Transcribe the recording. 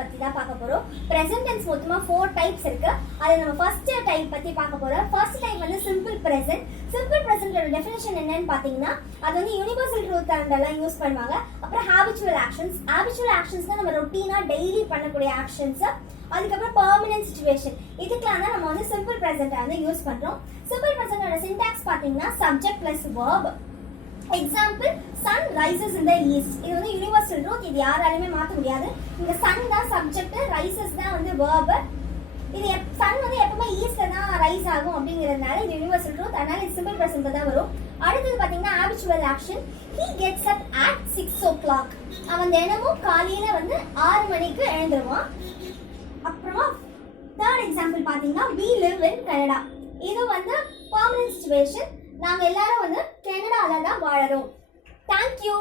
பத்தி தான் பார்க்க போறோம். பிரசன்ட் டென்ஸ் மொத்தமா 4 டைப்ஸ் இருக்கு. அது நம்ம ஃபர்ஸ்ட் டைப் பத்தி பார்க்க போறோம். ஃபர்ஸ்ட் டைப் வந்து சிம்பிள் பிரசன்ட். சிம்பிள் பிரசன்ட்டோட டெஃபினிஷன் என்னன்னு பாத்தீங்கன்னா, அது வந்து யுனிவர்சல் ட்ரூத் எல்லாம் யூஸ் பண்ணுவாங்க. அப்புறம் ஹாபிச்சுவல் ஆக்ஷன்ஸ். ஹாபிச்சுவல் ஆக்ஷன்ஸ்னா நம்ம ரொட்டீனா டெய்லி பண்ணக்கூடிய ஆக்ஷன்ஸ். அதுக்கப்புறம் பெர்மனன்ட் சிச்சுவேஷன். இதுக்கெல்லாம் தான் நம்ம வந்து சிம்பிள் பிரசன்ட்டை வந்து யூஸ் பண்றோம். சிம்பிள் பிரசன்ட்டோட சின்டாக்ஸ் பாத்தீங்கன்னா subject plus verb. Example, sun rises in the east. இது வந்து யுனிவர்சல் ட்ரூத். இது யாராலுமே மாற்ற முடியாது. இந்த sun தான் சப்ஜெக்ட், rises தான் வந்து verb. இது sun வந்து எப்பவுமே ஈஸ்ட்ல தான் ரைஸ் ஆகும் அப்படிங்கிறதுனால இது யுனிவர்சல் ட்ரூத். அதனால இது சிம்பிள் பிரசன்ட் தான் வரும். அடுத்தது பாத்தீங்கன்னா habitual action. He gets up at 6 o'clock. அவன் தினமும் காலையில வந்து 6 மணிக்கு எழுந்துருவான். அப்புறமா தேர்ட் எக்ஸாம்பிள் பாத்தீங்கன்னா we live in Canada. இது வந்து பெர்மனன்ட் சிச்சுவேஷன். நாங்க எல்லாரும் வந்து கனடால தான் வாழறோம். Thank you.